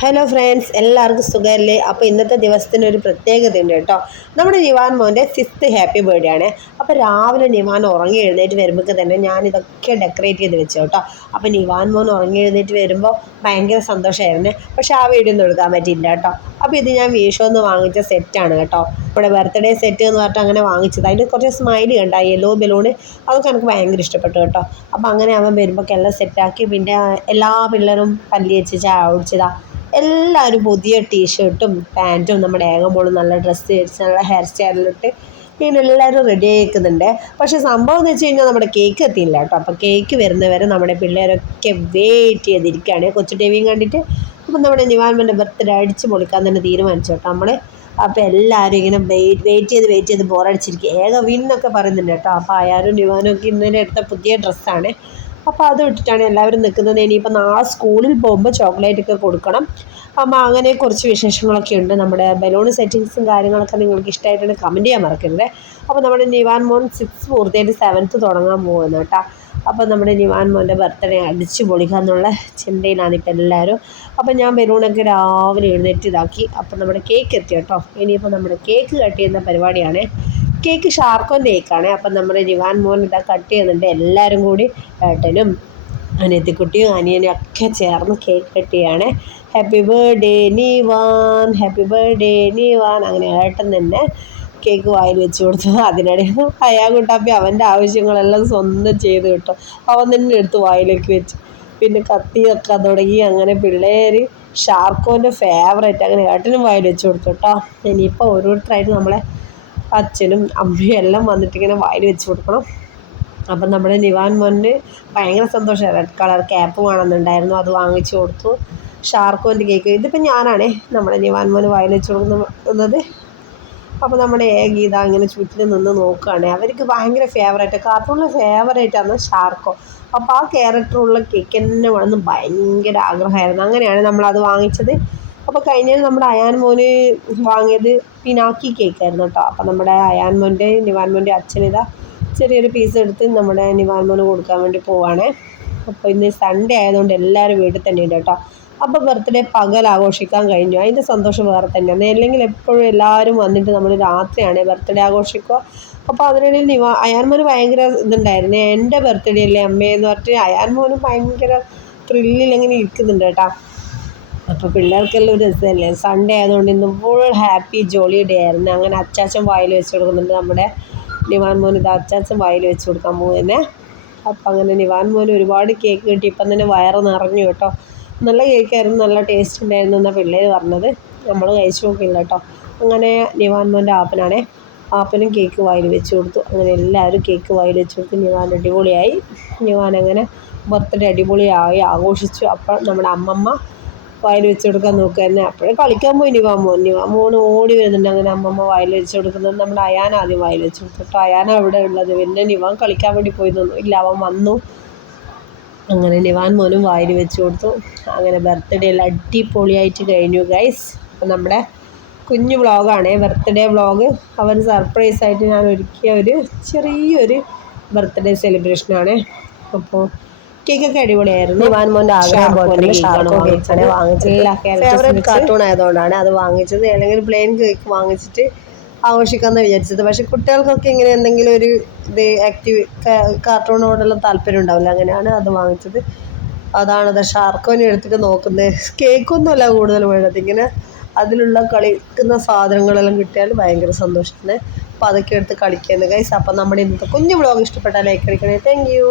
Hello friends, എല്ലാവർക്കും സുഖമല്ലേ? അപ്പോൾ ഇന്നത്തെ ദിവസത്തിനൊരു പ്രത്യേകതയുണ്ട് കേട്ടോ. നമ്മുടെ നിവാൻ മോൻ്റെ 6th ഹാപ്പി ബർത്ത്ഡേ ആണ്. അപ്പോൾ രാവിലെ നിവാൻ ഉറങ്ങി എഴുന്നേറ്റ് വരുമ്പോൾ തന്നെ ഞാനിതൊക്കെ ഡെക്കറേറ്റ് ചെയ്ത് വെച്ചു കേട്ടോ. അപ്പോൾ നിവാൻ മോൻ ഉറങ്ങി എഴുന്നേറ്റ് വരുമ്പോൾ ഭയങ്കര സന്തോഷമായിരുന്നു. പക്ഷേ ആ വീഡിയോ ഒന്നും എടുക്കാൻ പറ്റിയില്ല കേട്ടോ. അപ്പോൾ ഇത് ഞാൻ മീഷോന്ന് വാങ്ങിച്ച സെറ്റാണ് കേട്ടോ. ഇവിടെ ബർത്ത്ഡേ സെറ്റ് എന്ന് പറഞ്ഞിട്ട് അങ്ങനെ വാങ്ങിച്ചത്. അതിൽ കുറച്ച് സ്മൈലി കണ്ട യെല്ലോ ബലൂണ്, അതൊക്കെ എനിക്ക് ഭയങ്കര ഇഷ്ടപ്പെട്ടു കേട്ടോ. അപ്പോൾ അങ്ങനെ അവൻ വരുമ്പോൾ എല്ലാം സെറ്റാക്കി. പിന്നെ എല്ലാ പിള്ളേരും പല്ലി വെച്ച് ചായ കുടിച്ചതാ. എല്ലാവരും പുതിയ ടീഷർട്ടും പാൻറ്റും, നമ്മുടെ ഏകമോളും നല്ല ഡ്രസ്സ് ധരിച്ച് നല്ല ഹെയർ സ്റ്റൈലിലിട്ട് ഇങ്ങനെ എല്ലാവരും റെഡി ആയിക്കുന്നുണ്ട്. പക്ഷേ സംഭവം എന്ന് വെച്ച് കഴിഞ്ഞാൽ നമ്മുടെ കേക്ക് എത്തിയില്ല കേട്ടോ. അപ്പോൾ കേക്ക് വരുന്നവരെ നമ്മുടെ പിള്ളേരൊക്കെ വെയിറ്റ് ചെയ്തിരിക്കുകയാണ് കൊച്ചു ടിവിയും കണ്ടിട്ട്. അപ്പം നമ്മുടെ നിവാൻമൻ്റെ ബർത്ത്ഡേ അടിച്ച് പൊളിക്കാൻ തന്നെ തീരുമാനിച്ചു കേട്ടോ നമ്മൾ. അപ്പോൾ എല്ലാവരും ഇങ്ങനെ വെയിറ്റ് ചെയ്ത് ബോറടിച്ചിരിക്കുക. വിന്നൊക്കെ പറയുന്നുണ്ട് കേട്ടോ. അപ്പോൾ അയാളും നിവാനും ഒക്കെ ഇന്നലെ എടുത്ത പുതിയ ഡ്രസ്സാണ്. അപ്പോൾ അത് ഇട്ടിട്ടാണ് എല്ലാവരും നിൽക്കുന്നത്. ഇനിയിപ്പോൾ നാളെ സ്കൂളിൽ പോകുമ്പോൾ ചോക്ലേറ്റൊക്കെ കൊടുക്കണം. അപ്പോൾ അങ്ങനെ കുറച്ച് വിശേഷങ്ങളൊക്കെ ഉണ്ട്. നമ്മുടെ ബലൂൺ സെറ്റിങ്സും കാര്യങ്ങളൊക്കെ നിങ്ങൾക്ക് ഇഷ്ടമായിട്ടുണ്ടെങ്കിൽ കമൻറ്റ് ചെയ്യാൻ മറക്കരുത്. അപ്പോൾ നമ്മുടെ നിവാൻ മോൻ 6 പൂർത്തിയായിട്ട് 7th തുടങ്ങാൻ പോകുന്നു കേട്ടോ. അപ്പോൾ നമ്മുടെ നിവാൻ മോൻ്റെ ബർത്ത്ഡേ അടിച്ച് പൊളിക്കുക എന്നുള്ള ചിന്തയിലാണ് ഇപ്പോൾ എല്ലാവരും. അപ്പോൾ ഞാൻ ബലൂണൊക്കെ രാവിലെ എഴുന്നേറ്റ് ഇതാക്കി. അപ്പോൾ നമ്മുടെ കേക്ക് എത്തി കേട്ടോ. ഇനിയിപ്പോൾ നമ്മുടെ കേക്ക് കട്ട് ചെയ്യുന്ന പരിപാടിയാണ്. കേക്ക് ഷാർക്കോൻ്റെ കേക്കാണ്. അപ്പം നമ്മുടെ നിവാൻ മോൻ ഇതാ കട്ട് ചെയ്യുന്നുണ്ട്. എല്ലാവരും കൂടി ഏട്ടനും അനിയത്തിക്കുട്ടിയും അനിയനും ഒക്കെ ചേർന്ന് കേക്ക് കട്ട് ചെയ്യാണ്. Happy birthday Nivan, happy birthday Nivan. അങ്ങനെ ഏട്ടൻ തന്നെ കേക്ക് വായിൽ വെച്ച് കൊടുത്തു. അതിനിടയിൽ കുട്ടാപ്പി അവൻ്റെ ആവശ്യങ്ങളെല്ലാം സ്വന്തം ചെയ്ത് കിട്ടും. അവൻ തന്നെ എടുത്ത് വായിലേക്ക് വെച്ചു. പിന്നെ കത്തി വെക്കാൻ തുടങ്ങി. അങ്ങനെ പിള്ളേർ ഷാർക്കോൻ്റെ ഫേവറേറ്റ് അങ്ങനെ ഏട്ടനും വായിൽ വെച്ച് കൊടുത്തു കേട്ടോ. ഇനിയിപ്പോൾ ഓരോരുത്തരായിട്ട് നമ്മളെ അച്ഛനും അമ്മയും എല്ലാം വന്നിട്ടിങ്ങനെ വായിൽ വെച്ച് കൊടുക്കണം. അപ്പം നമ്മുടെ നിവാൻ മോന് ഭയങ്കര സന്തോഷമായി. റെഡ് കളർ ക്യാപ്പ് വേണമെന്നുണ്ടായിരുന്നു, അത് വാങ്ങിച്ചു കൊടുത്തു. ഷാർക്കോൻ്റെ കേക്ക് ഇതിപ്പോൾ ഞാനാണേ നമ്മുടെ നിവാൻ മോന് വായിൽ വെച്ച് കൊടുക്കുന്നത്. അപ്പോൾ നമ്മുടെ ഗീത അങ്ങനെ ചുറ്റിൽ നിന്ന് നോക്കുകയാണ്. അവർക്ക് ഭയങ്കര ഫേവറേറ്റ്, കാർട്ടൂണിലെ ഫേവറേറ്റാണ് ഷാർക്കോ. അപ്പോൾ ആ ക്യാരക്ടറുള്ള കേക്ക് തന്നെ വേണമെന്ന് ഭയങ്കര ആഗ്രഹമായിരുന്നു. അങ്ങനെയാണ് നമ്മളത് വാങ്ങിച്ചത്. അപ്പോൾ കഴിഞ്ഞാൽ നമ്മുടെ അയാൻ മോന് വാങ്ങിയത് പിനാക്കി കേക്കായിരുന്നു കേട്ടോ. അപ്പോൾ നമ്മുടെ അയാൻ മോൻ്റെ നിവാൻ മോൻ്റെ അച്ഛനിതാ ചെറിയൊരു പീസ് എടുത്ത് നമ്മുടെ നിവാൻ മോന് കൊടുക്കാൻ വേണ്ടി പോവാണ്. അപ്പോൾ ഇന്ന് സൺഡേ ആയതുകൊണ്ട് എല്ലാവരും വീട്ടിൽ തന്നെ ഉണ്ട് കേട്ടോ. അപ്പോൾ ബർത്ത്ഡേ പകൽ ആഘോഷിക്കാൻ കഴിഞ്ഞു. അതിൻ്റെ സന്തോഷം വേറെ തന്നെയാണ്. അല്ലെങ്കിൽ എപ്പോഴും എല്ലാവരും വന്നിട്ട് നമ്മൾ രാത്രിയാണ് ബർത്ത്ഡേ ആഘോഷിക്കുക. അപ്പോൾ അതിനിടയിൽ അയാൻ മോന് ഭയങ്കര ഇതുണ്ടായിരുന്നു. എൻ്റെ ബർത്ത്ഡേ അല്ലേ അമ്മയെന്ന് പറഞ്ഞിട്ട് അയാൻ മോന് ഭയങ്കര ത്രില്ലിൽ അങ്ങനെ ഇരിക്കുന്നുണ്ട് കേട്ടോ. അപ്പോൾ പിള്ളേർക്കെല്ലാം ഒരു രസമല്ലേ. സൺഡേ ആയതുകൊണ്ട് ഇന്ന് ഫുൾ ഹാപ്പി ജോളി ഡേ ആയിരുന്നു. അങ്ങനെ അച്ചാച്ചൻ വായിൽ വെച്ച് കൊടുക്കുന്നുണ്ട്. നമ്മുടെ നിവാൻ മോൻ ഇത് അച്ചാച്ചൻ വായിൽ വെച്ച് കൊടുക്കാൻ പോകുന്നത്. അപ്പോൾ അങ്ങനെ നിവാൻ മോന് ഒരുപാട് കേക്ക് കിട്ടി. ഇപ്പം തന്നെ വയറ് നിറഞ്ഞു കേട്ടോ. നല്ല കേക്കായിരുന്നു, നല്ല ടേസ്റ്റ് ഉണ്ടായിരുന്നു എന്നാണ് പിള്ളേർ പറഞ്ഞത്. നമ്മൾ കഴിച്ചു നോക്കില്ല കേട്ടോ. അങ്ങനെ നിവാൻ മോൻ്റെ ആപ്പനാണേ, ആപ്പനും കേക്ക് വായിൽ വെച്ച് കൊടുത്തു. അങ്ങനെ എല്ലാവരും കേക്ക് വായിൽ വെച്ച് കൊടുത്തു. നിവാൻ അടിപൊളിയായി. നിവാൻ അങ്ങനെ ബർത്ത്ഡേ അടിപൊളിയായി ആഘോഷിച്ചു. അപ്പോൾ നമ്മുടെ അമ്മമ്മ വായിൽ വെച്ച് കൊടുക്കാൻ നോക്കുമായിരുന്നു. അപ്പോഴേ കളിക്കാൻ പോയി നിവാൻ മോൻ ഓടി വരുന്നുണ്ട്. അങ്ങനെ അമ്മമ്മ വായിൽ വെച്ച് കൊടുക്കുന്നത് നമ്മുടെ അയാൻ ആദ്യം വായിൽ വെച്ച് കൊടുത്തു കേട്ടോ. അയാൻ അവിടെ ഉള്ളത്. പിന്നെ നിവാൻ കളിക്കാൻ വേണ്ടി പോയി നിന്നു. ഇല്ല, അവൻ വന്നു. അങ്ങനെ നിവാൻ മോനും വായിൽ വെച്ച് കൊടുത്തു. അങ്ങനെ ബർത്ത്ഡേ എല്ലാം അടിപൊളിയായിട്ട് കഴിഞ്ഞു ഗൈസ്. അപ്പം നമ്മുടെ കുഞ്ഞു വ്ളോഗാണേ, ബർത്ത്ഡേ വ്ളോഗ്. അവർ സർപ്രൈസായിട്ട് ഞാൻ ഒരുക്കിയ ഒരു ചെറിയൊരു ബർത്ത്ഡേ സെലിബ്രേഷനാണ്. അപ്പോൾ കേക്കൊക്കെ അടിപൊളിയായിരുന്നു. നിവാൻ മോൻ്റെ ആഗ്രഹം ഫേവറേറ്റ് കാർട്ടൂൺ ആയതുകൊണ്ടാണ് അത് വാങ്ങിച്ചത്. അല്ലെങ്കിൽ പ്ലെയിൻ കേക്ക് വാങ്ങിച്ചിട്ട് ആഘോഷിക്കാമെന്ന് വിചാരിച്ചത്. പക്ഷേ കുട്ടികൾക്കൊക്കെ ഇങ്ങനെ എന്തെങ്കിലും ഒരു ഇത് ആക്റ്റീവ് കാർട്ടൂണോടുള്ള താല്പര്യം ഉണ്ടാവില്ല. അങ്ങനെയാണ് അത് വാങ്ങിച്ചത്. അതാണത് ഷാർക്കോനെ എടുത്തിട്ട് നോക്കുന്നത്. കേക്കൊന്നുമല്ല കൂടുതൽ വേണ്ടത്, ഇങ്ങനെ അതിലുള്ള കളിക്കുന്ന സാധനങ്ങളെല്ലാം കിട്ടിയാൽ ഭയങ്കര സന്തോഷമാണ്. അപ്പോൾ അതൊക്കെ എടുത്ത് കളിക്കുന്നത് ഗൈസ്. അപ്പം നമ്മുടെ ഇന്നത്തെ കുഞ്ഞു വ്ളോഗ് ഇഷ്ടപ്പെട്ടാൽ ലൈക്ക് അടിക്കണേ. Thank you.